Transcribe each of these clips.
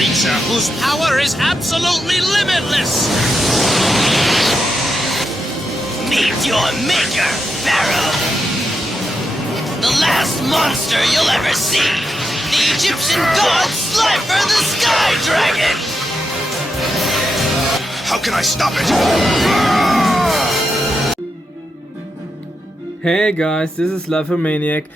creature whose power is absolutely limitless! Meet your maker, Pharaoh! The last monster you'll ever see! The Egyptian god Slifer the Sky Dragon! How can I stop it? Hey guys, this is Maniac.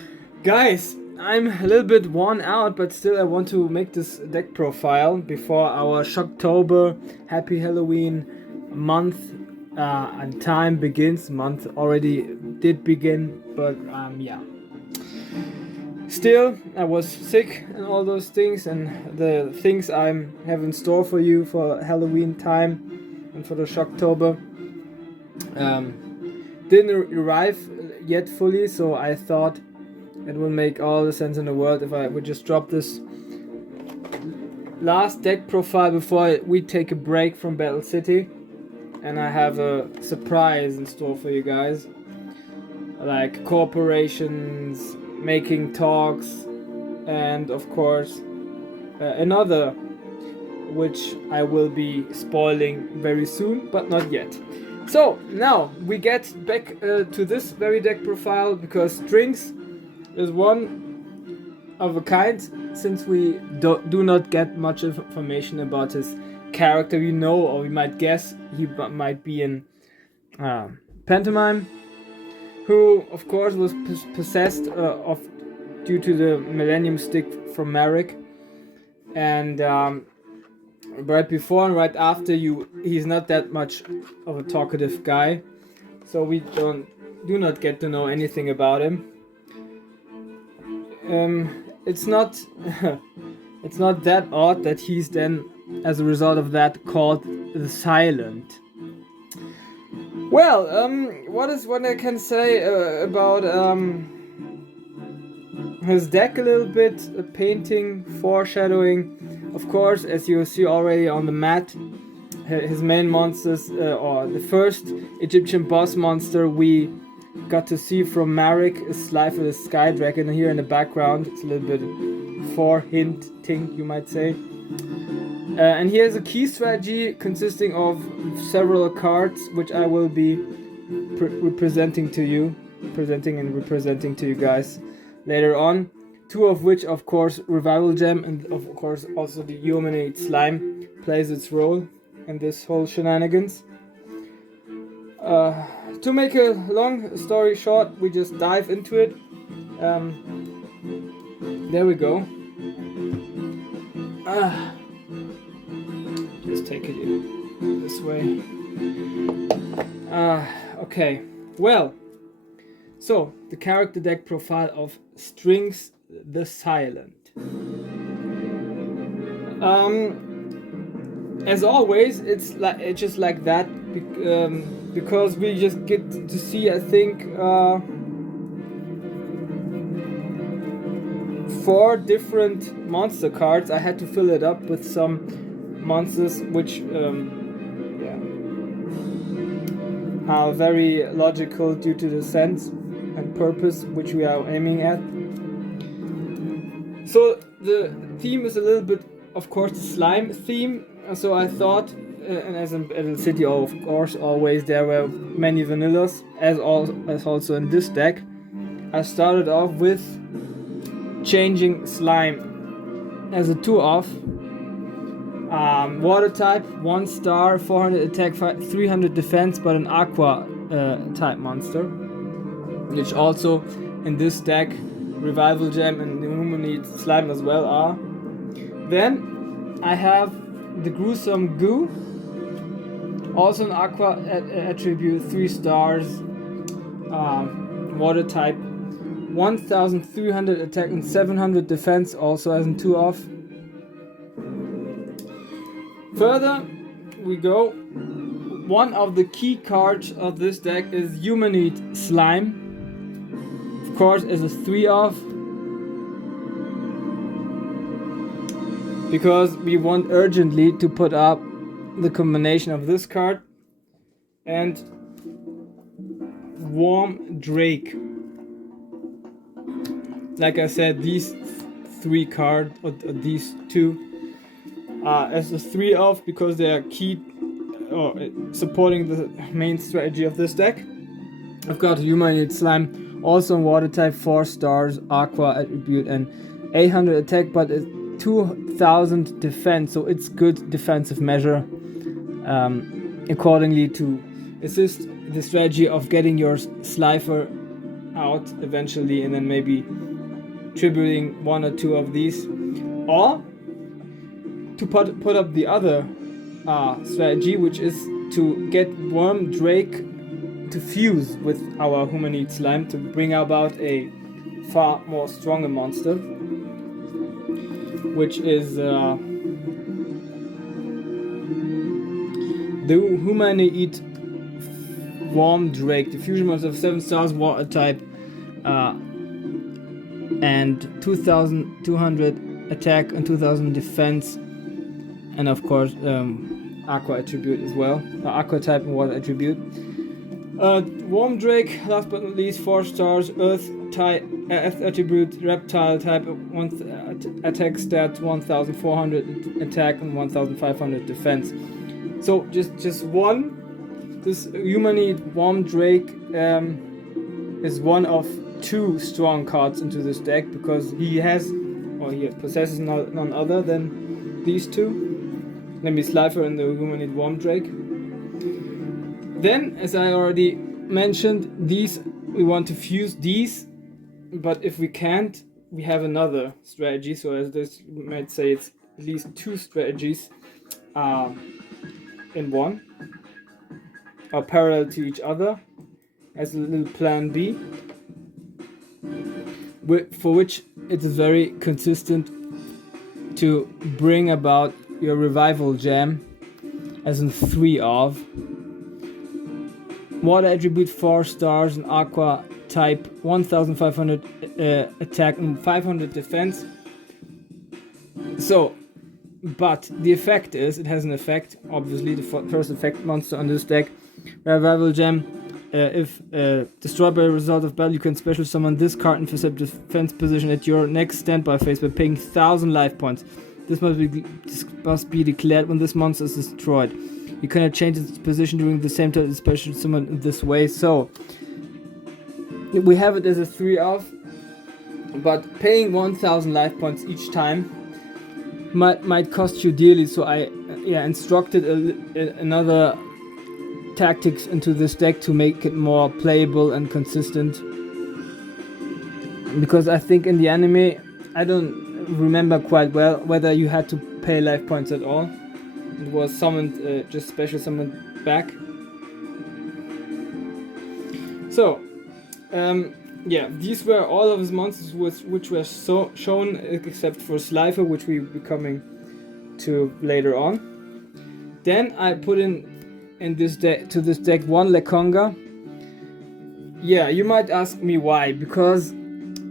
Guys, I'm a little bit worn out, but still I want to make this deck profile before our Shocktober Happy Halloween month and time begins. Month already did begin, but yeah. Still, I was sick and all those things, and the things I have in store for you for Halloween time and for the Shocktober didn't arrive yet fully, so I thought it would make all the sense in the world if I would just drop this last deck profile before we take a break from Battle City. And I have a surprise in store for you guys, like corporations making talks, and of course another which I will be spoiling very soon, but not yet. So now we get back to this very deck profile, because Strings is one of a kind, since we do not get much information about his character. We know, or we might guess, he might be in pantomime, who of course was possessed due to the Millennium Stick from Merrick, and right before and right after he's not that much of a talkative guy, so we do not get to know anything about him. It's not it's not that odd that he's then, as a result of that, called the Silent. Well, what I can say about his deck a little bit, painting, foreshadowing. Of course, as you see already on the mat, his main monsters, or the first Egyptian boss monster we got to see from Marek, is Slifer the Sky Dragon. Here in the background, it's a little bit hinting, you might say. And he has a key strategy consisting of several cards, which I will be representing to you guys later on. Two of which, of course, Revival Gem, and of course also the Humanate Slime plays its role in this whole shenanigans. To make a long story short, we just dive into it. There we go. Just take it this way. Okay, well, so the character deck profile of Strings the Silent. As always, it's just like that, because we just get to see, I think, 4 different monster cards. I had to fill it up with some monsters which are very logical due to the sense and purpose which we are aiming at. So the theme is a little bit, of course, the slime theme. So I thought, and as in Battle City, of course, always there were many vanillas, as also in this deck. I started off with changing slime as a 2-off. Water type, 1 star, 400 attack, 300 defense, but an aqua type monster, which also in this deck Revival Gem and the Humanite Slime as well are. Then I have the Gruesome Goo, also an aqua attribute, 3 stars, water type, 1300 attack and 700 defense, also as an 2-off. Further we go. One of the key cards of this deck is Humanite Slime, of course, as a 3-off, because we want urgently to put up the combination of this card and Warm Drake. Like I said, these 3 cards, or these 2, as a 3 of because they are key supporting the main strategy of this deck. I've got Humanoid Slime, also on Water type, 4 stars, Aqua attribute, and 800 attack, but it's 2000 defense, so it's good defensive measure. Accordingly to assist the strategy of getting your Slifer out eventually, and then maybe tributing 1 or 2 of these, or to put up the other strategy, which is to get Worm Drake to fuse with our Humanoid Slime to bring about a far more stronger monster, which is the Humanoid Worm Drake, the fusion monster of 7 stars, water type, and 2200 attack and 2000 defense, and of course Aqua attribute as well, Aqua type and water attribute. Worm Drake, last but not least, 4 stars, Earth type, Earth attribute, Reptile type, attack stat, 1400 attack and 1500 defense. So just one. This Humanoid Worm Drake is one of 2 strong cards into this deck because he possesses none other than these 2. Namely Slifer and the Humanoid Worm Drake. Then, as I already mentioned, we want to fuse these, but if we can't, we have another strategy. So as this, you might say it's at least 2 strategies in one, or parallel to each other, as a little plan B, for which it is very consistent to bring about your Revival Gem as in 3 of. Water attribute, 4 stars, and Aqua type, 1500 attack and 500 defense. So, but the effect is, it has an effect, obviously, the first effect monster on this deck. Revival Gem, if destroyed by a result of battle, you can special summon this card in defense position at your next standby phase by paying 1000 life points. This must be declared when this monster is destroyed. You cannot change its position during the same time, especially summoned in this way. So we have it as a 3 of, but paying 1000 life points each time might cost you dearly. So I instructed another tactics into this deck to make it more playable and consistent. Because I think in the anime, I don't remember quite well whether you had to pay life points at all. It was summoned, just special summoned back. So, these were all of his monsters which were shown, except for Slifer, which we'll be coming to later on. Then I put in this deck 1 Lekonga. Yeah, you might ask me why. Because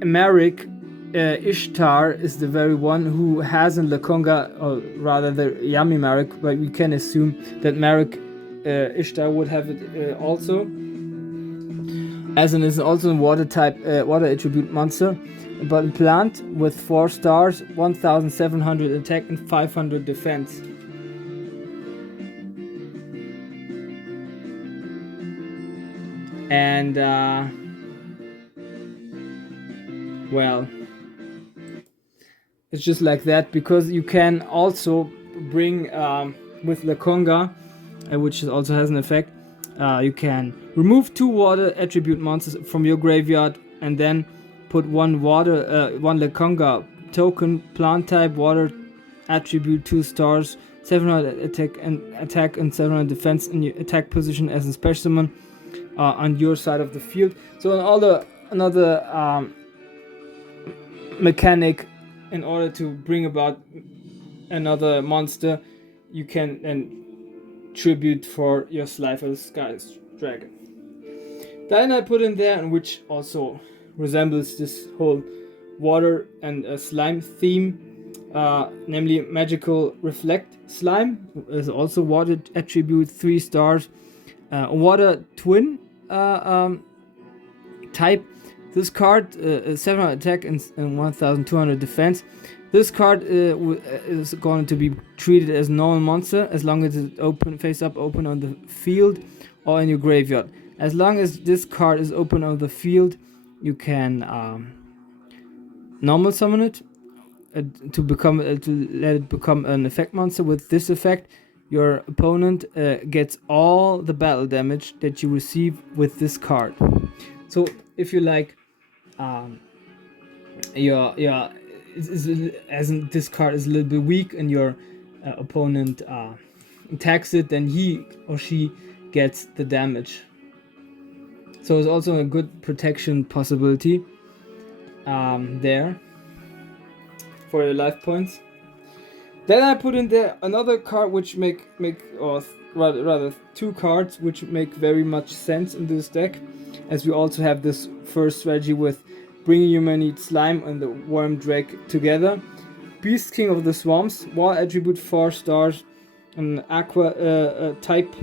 Merrick Ishtar is the very one who has in Lekonga, or rather the Yami Merrick, but we can assume that Merrick Ishtar would have it also, as in is also a water type, water attribute monster, but plant with 4 stars, 1700 attack and 500 defense. And well, it's just like that, because you can also bring with Lekonga, which also has an effect, you can remove 2 water attribute monsters from your graveyard and then put one Lekonga token, plant type, water attribute, 2 stars, 700 attack and 700 defense in your attack position as a special summon on your side of the field. So another mechanic, in order to bring about another monster, you can then tribute for your Slifer Sky's Dragon. Then I put in there, and which also resembles this whole water and slime theme, namely Magical Reflect Slime, is also water attribute, 3 stars, water twin type, This card is 700 attack and 1200 defense. This card is going to be treated as normal monster as long as it's open, face up, open on the field or in your graveyard. As long as this card is open on the field, you can normal summon it to let it become an effect monster. With this effect, your opponent gets all the battle damage that you receive with this card. So if you like, this card is a little bit weak and your opponent attacks it, then he or she gets the damage. So it's also a good protection possibility there for your life points. Then I put in there another card which rather two cards which make very much sense in this deck, as we also have this first strategy with bringing Humanite Slime and the Worm Drake together. Beast King of the Swamps, Wall Attribute 4 stars, an Aqua type,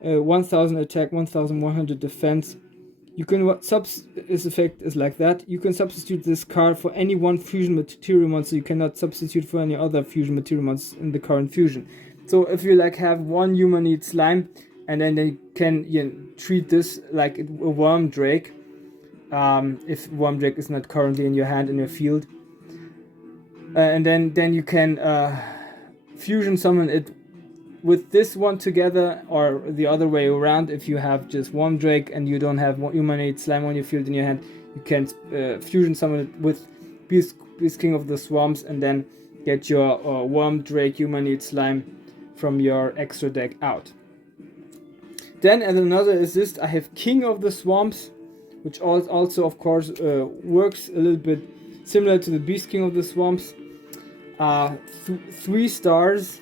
1000 attack, 1100 defense. You can this effect is like that. You can substitute this card for any one fusion material monster. You cannot substitute for any other fusion material monster in the current fusion. So if you like have one Humanite Slime, and then they can treat this like a Worm Drake, if Worm Drake is not currently in your hand in your field, and then you can fusion summon it with this one together, or the other way around. If you have just Worm Drake and you don't have Humanite Slime on your field in your hand, you can fusion summon it with Beast King of the Swamps and then get your Worm Drake Humanite Slime from your extra deck out. Then as another assist, I have King of the Swamps, which also of course works a little bit similar to the Beast King of the Swamps. 3 stars,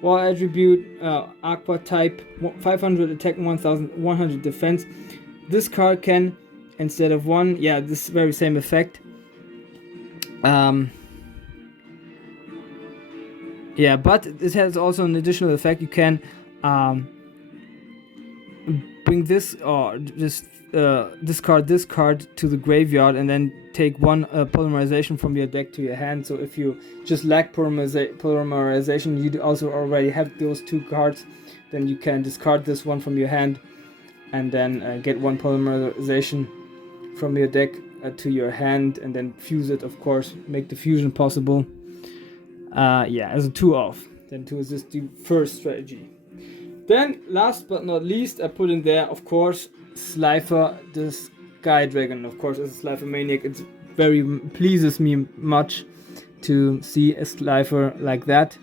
Wall Attribute, Aqua type, 500 attack, 1100 defense. This card can, instead of one, this very same effect. But it has also an additional effect. You can bring this or just discard this card to the graveyard and then take one polymerization from your deck to your hand. So if you just lack polymerization, you also already have those 2 cards, then you can discard this one from your hand and then get one polymerization from your deck to your hand and then fuse it, of course, make the fusion possible. As a 2-off, then to assist the first strategy. Then last but not least, I put in there, of course, Slifer the Sky Dragon. Of course, as a Slifer maniac, it pleases me much to see a Slifer like that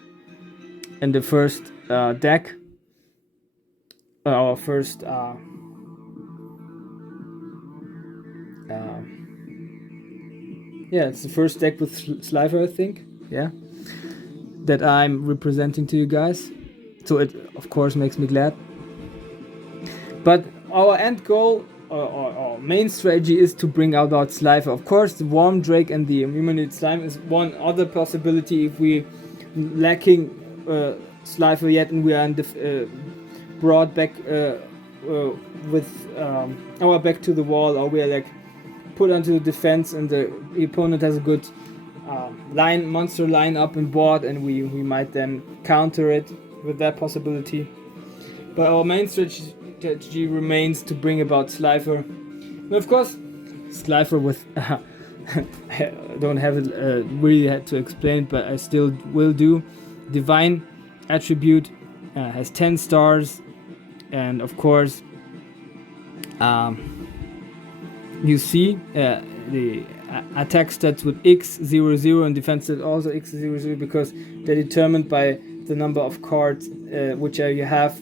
in the first deck. Our first it's the first deck with Slifer, I think. That I'm representing to you guys. So it of course makes me glad. But our end goal, our main strategy, is to bring out Slifer. Of course, the Worm Drake and the Humanite Slime is one other possibility if we lacking Slifer yet and we are brought back with our back to the wall, or we are like put onto the defense and the opponent has a good monster line up and board, and we might then counter it with that possibility. But our main strategy remains to bring about Slifer. And of course, Slifer with I don't have it really had to explain it, but I still will do. Divine Attribute has 10 stars, and of course you see the attack stats with X00 and defense stats also X00, because they're determined by the number of cards which you have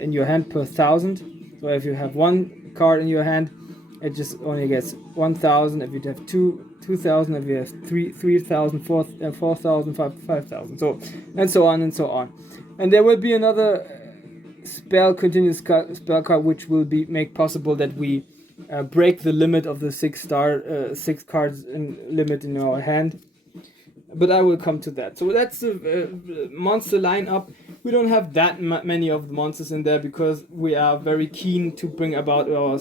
in your hand per 1000. So if you have 1 card in your hand, it just only gets 1000. If you have 2000, if you have 3000, 4000, 5000, so and so on and so on. And there will be another continuous spell card which will make possible that we break the limit of the 6 cards limit in our hand. But I will come to that. So that's the monster lineup. We don't have that many of the monsters in there because we are very keen to bring about our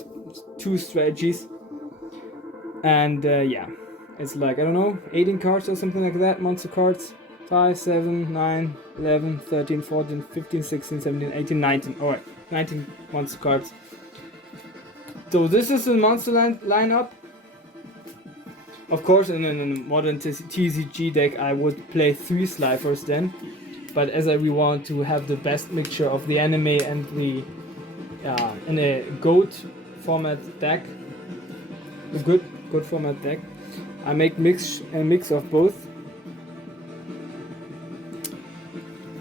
2 strategies. And yeah, it's like, I don't know, 18 cards or something like that, monster cards. 5, 7, 9, 11, 13, 14, 15, 16, 17, 18, 19. Alright, 19 monster cards. So this is the monster lineup. Of course, in a modern TCG deck, I would play 3 Slifer's then. But as we want to have the best mixture of the anime and the in a GOAT format deck, a good format deck, I make a mix of both.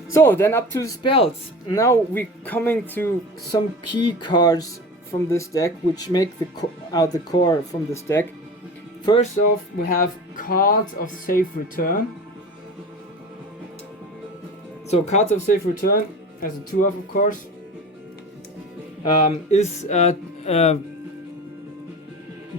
So then up to the spells. Now we're coming to some key cards from this deck, which make the core from this deck. First off, we have Cards of Safe Return. So Cards of Safe Return, as a 2-of, of course, is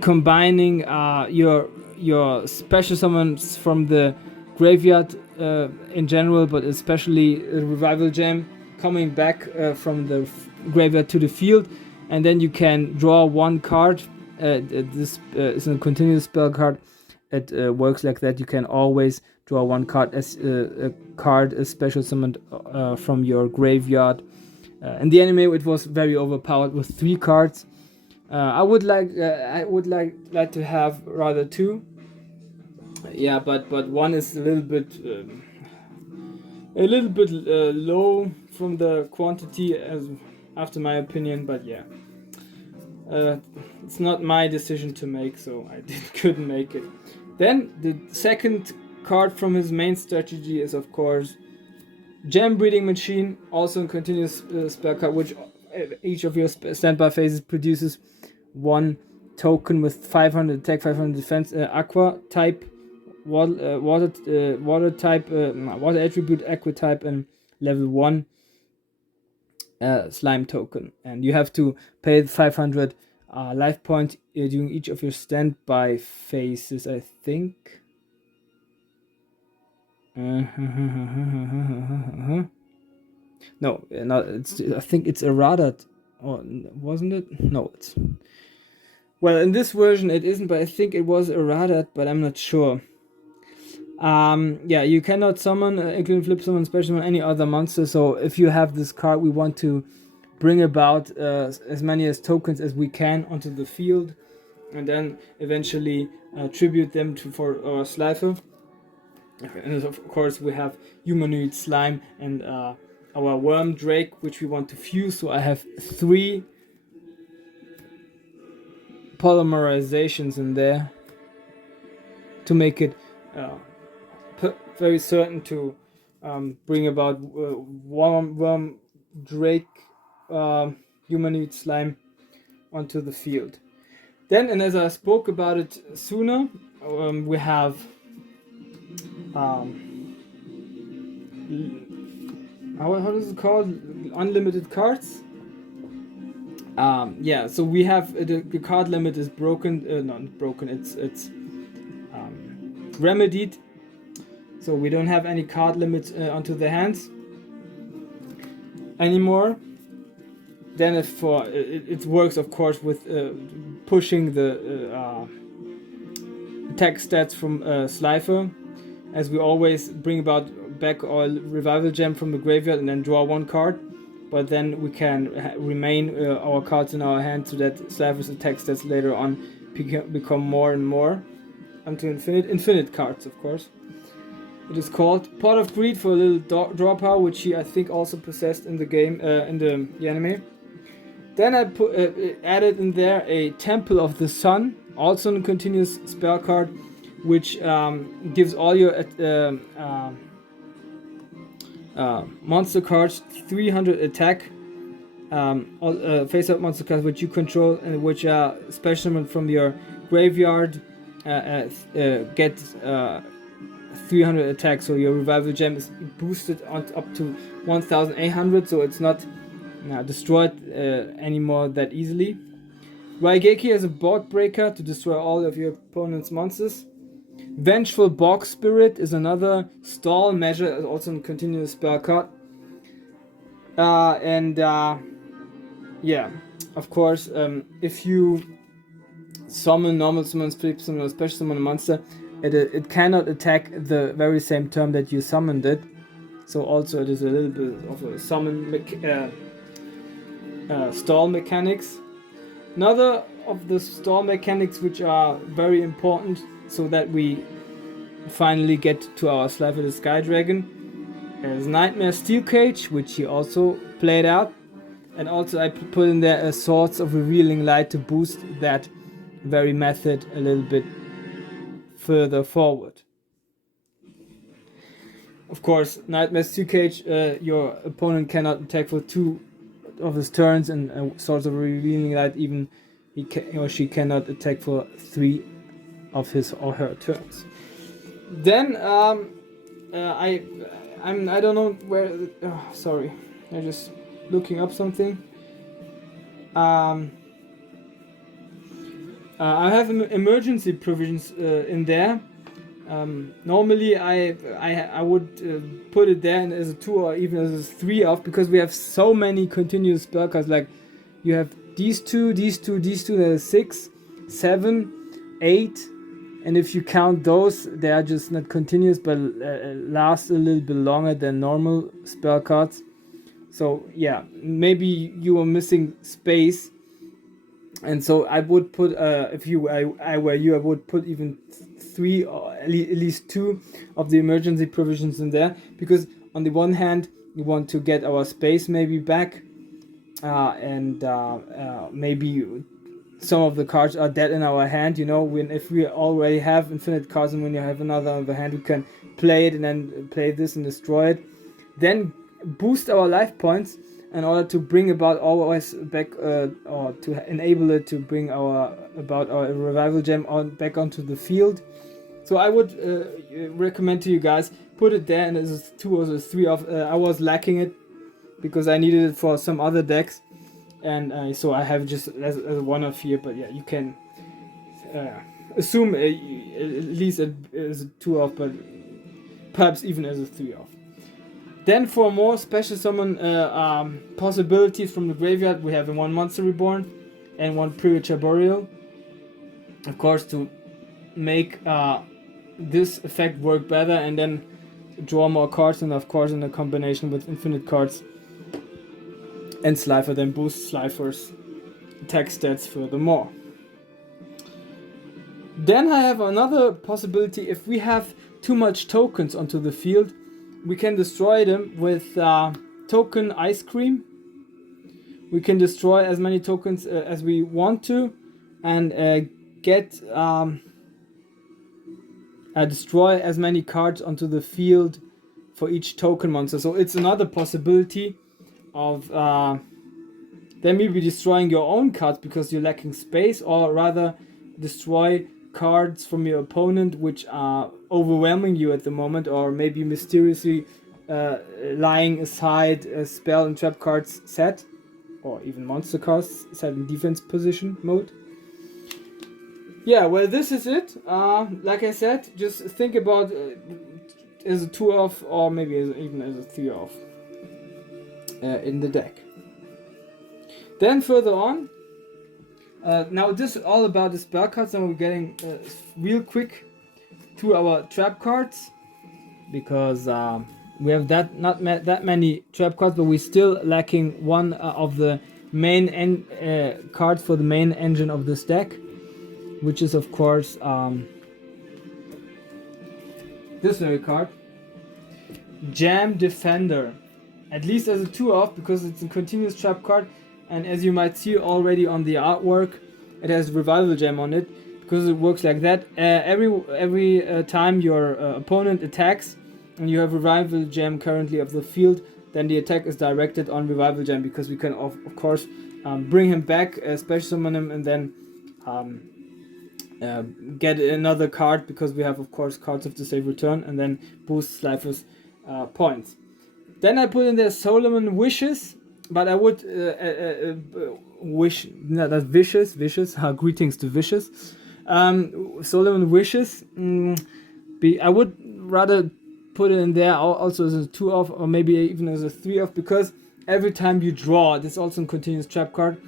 combining your special summons from the graveyard in general, but especially Revival Gem coming back from the graveyard to the field, and then you can draw 1 card. This is a continuous spell card. It works like that. You can always draw 1 card as a card, a special summoned from your graveyard. In the anime, it was very overpowered with 3 cards. I would like to have rather 2. Yeah, but 1 is a little bit low from the quantity, as after my opinion. But yeah, it's not my decision to make, so I couldn't make it. Then the second card from his main strategy is, of course, Gem Breeding Machine, also a continuous spell card, which each of your standby phases produces 1 token with 500 attack, 500 defense, aqua type, water type, water attribute, aqua type, and level 1 slime token. And you have to pay 500 life points during each of your standby phases, I think. No, not it's. I think it's errata, or wasn't it? No, it's. Well, in this version it isn't, but I think it was errata, but I'm not sure. Yeah, you cannot summon, including flip summon, special summon any other monster. So if you have this card, we want to bring about as many as tokens as we can onto the field, and then eventually tribute them for our Slifer. And of course we have Humanoid Slime and our Worm Drake, which we want to fuse. So I have 3 polymerizations in there to make it very certain to bring about Worm Drake Humanoid Slime onto the field. Then, and as I spoke about it sooner, we have how is it called? Unlimited cards. Yeah, so we have the card limit is broken. Not broken. It's remedied. So we don't have any card limits onto the hands anymore. Then it works, of course, with pushing the attack stats from Slifer, as we always bring back our Revival Gem from the graveyard and then draw 1 card. But then we can remain our cards in our hand so that Slifer's attack stats later on become more and more until infinite cards, of course. It is called Pot of Greed for a little draw power, which he, I think, also possessed in the game, in the anime. Then I added in there a Temple of the Sun, also a continuous spell card, which gives all your monster cards 300 attack. Face-up monster cards which you control and which are special summon from your graveyard get 300 attack. So your Revival Gem is boosted up to 1800, so it's not destroyed anymore that easily. Raigeki has a board breaker to destroy all of your opponent's monsters. Vengeful Bog Spirit is another stall measure, also a continuous spell card. Yeah, of course, if you summon, normal summon, flip summon, or special summon a monster, it cannot attack the very same turn that you summoned it. So also it is a little bit of a stall mechanics. Another of the stall mechanics which are very important so that we finally get to our Slifer the Sky Dragon is Nightmare Steel Cage, which he also played out. And also I put in there a Swords of Revealing Light to boost that very method a little bit further forward. Of course, Nightmare Steel Cage, your opponent cannot attack for 2 of his turns, and Swords of Revealing Light, even he or she cannot attack for 3 of his or her turns. Then I don't know where. Sorry, I'm just looking up something. I have emergency provisions in there. Normally I would put it there as a 2 or even as a 3 off, because we have so many continuous spell cards. Like you have these two, there's 6, 7, 8, and if you count those, they are just not continuous but last a little bit longer than normal spell cards. So yeah, maybe you are missing space. And so I would put, if I were you, I would put even 3 or at least 2 of the emergency provisions in there, because on the one hand you want to get our space maybe back, and maybe some of the cards are dead in our hand. You know, if we already have infinite cards and when you have another on the hand, we can play it and then play this and destroy it. Then boost our life points in order to bring about always back, or to enable it to bring our revival gem back onto the field. So I would recommend to you guys, put it there, and as a 2 or a 3 of. I was lacking it because I needed it for some other decks, and so I have just as a 1 off here. But yeah, you can assume at least as a 2 off, but perhaps even as a 3 off. Then for more special summon possibilities from the graveyard, we have 1 Monster Reborn and 1 Premature Burial. Of course, to make this effect work better, and then draw more cards, and of course in a combination with infinite cards and Slifer, then boost Slifer's attack stats furthermore. Then I have another possibility. If we have too much tokens onto the field, we can destroy them with token Ice Cream. We can destroy as many tokens as we want to, and destroy as many cards onto the field for each token monster. So it's another possibility of then maybe destroying your own cards because you're lacking space, or rather destroy cards from your opponent which are overwhelming you at the moment, or maybe mysteriously lying aside a spell and trap cards set, or even monster cards set in defense position mode. Yeah, well, this is it. Like I said, just think about as a 2 off, or maybe even as a 3 off in the deck. Then further on, now this is all about the spell cards. Now we're getting real quick to our trap cards, because we have not that many trap cards, but we're still lacking one of the main cards for the main engine of this deck, which is of course this very card, Jam Defender. At least as a 2 off, because it's a continuous trap card, and as you might see already on the artwork, it has Revival Gem on it, because it works like that. Every time your opponent attacks and you have Revival Gem currently of the field, then the attack is directed on Revival Gem, because we can of course bring him back, special summon him, and then get another card, because we have of course cards of the save return, and then boost Slifer's points. Then I put in there Solomon Wishes, but I would vicious. Greetings to Vicious. Solomon Wishes. I would rather put it in there also as a 2 off, or maybe even as a 3 off, because every time you draw, this is also a continuous trap card,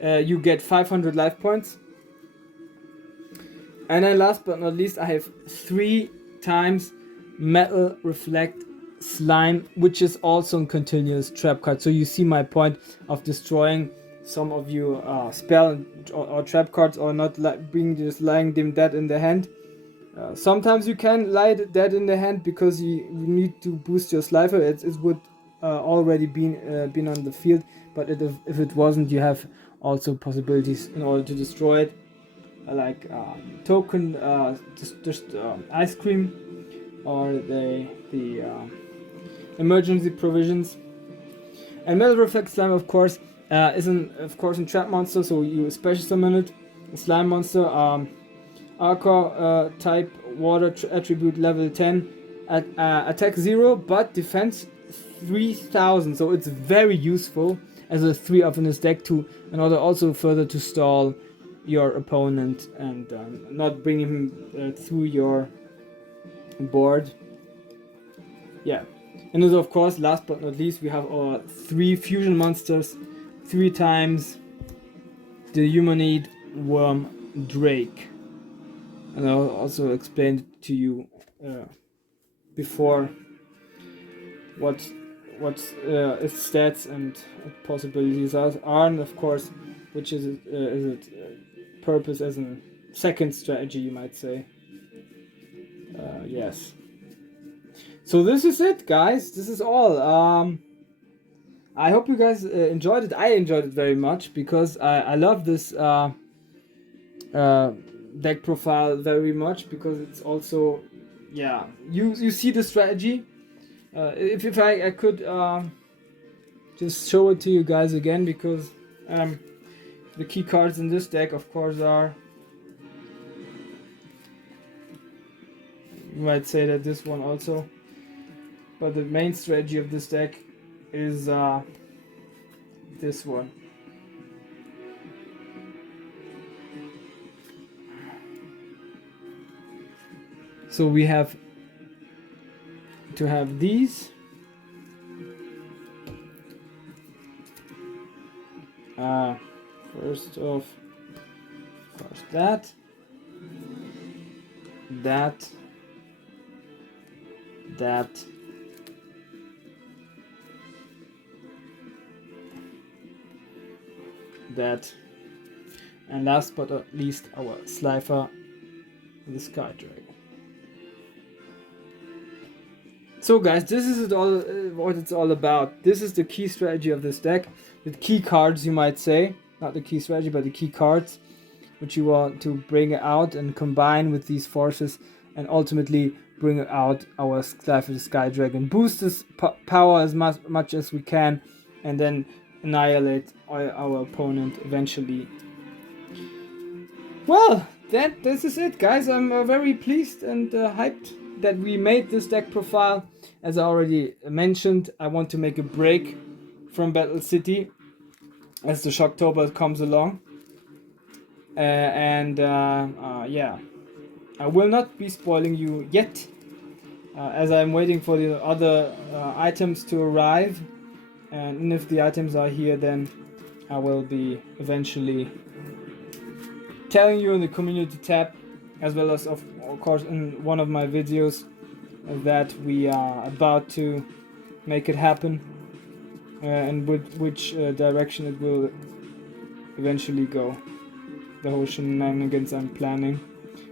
you get 500 life points. And then last but not least, I have 3 times Metal Reflect Slime, which is also a continuous trap card. So you see my point of destroying some of you spell or trap cards, or not being just lying them dead in the hand. Sometimes you can lie dead in the hand because you need to boost your Slifer. It would already been on the field, but if it wasn't, you have also possibilities in order to destroy it, like token, just ice cream, or the emergency provisions. And Metal Reflect Slime, of course, is a trap monster, so you special summon it. A slime monster, Arca type, water attribute level 10, attack 0, but defense 3000. So it's very useful as a 3-up in this deck too, in order also further to stall your opponent and not bring him through your board. Yeah. And then, of course, last but not least, we have our 3 fusion monsters, 3 times the Humanid Worm Drake. And I'll also explain to you before what its stats and possibilities are, and of course, which is its purpose as a second strategy, you might say. Yes. So this is it, guys. This is all. I hope you guys enjoyed it. I enjoyed it very much because I love this deck profile very much, because it's also, yeah, you see the strategy. If I could just show it to you guys again, because the key cards in this deck, of course, are, you might say that this one also, but the main strategy of this deck is this one. So we have to have these. First off, that, that, and last but not least, our Slifer, the Sky Dragon. So guys, this is what it's all about. This is the key strategy of this deck. The key cards, you might say. Not the key strategy, but the key cards, which you want to bring out and combine with these forces, and ultimately bring out our Slifer the Sky Dragon. Boost this power as much as we can, and then annihilate our opponent eventually. Well, this is it, guys. I'm very pleased and hyped that we made this deck profile. As I already mentioned, I want to make a break from Battle City as the Shocktober comes along. Yeah, I will not be spoiling you yet, as I'm waiting for the other items to arrive. And if the items are here, then I will be eventually telling you in the community tab, as well as of course in one of my videos, that we are about to make it happen, and with which direction it will eventually go, the whole shenanigans I'm planning,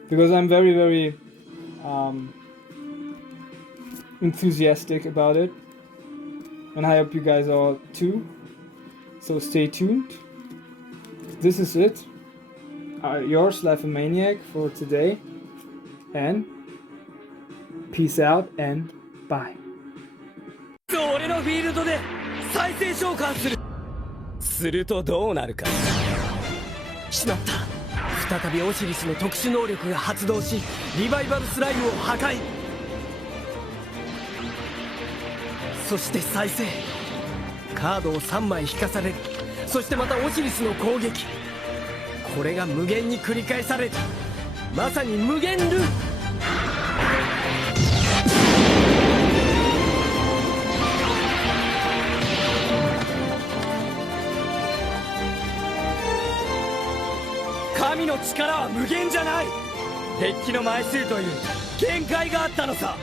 because I'm very, very enthusiastic about it, and I hope you guys are too. So stay tuned. This is it. Your Slifer Maniac for today, and peace out and bye. 俺のフィールドで再生召喚する。するとどうなるか。しまった。再びオシリスの特殊能力が発動し、リバイバルスライムを破壊。そして再生。カードを3枚引かされる。そしてまたオシリスの攻撃。これが無限に繰り返される。まさに無限ループ。神の力は無限じゃない。敵の枚数という限界があったのさ。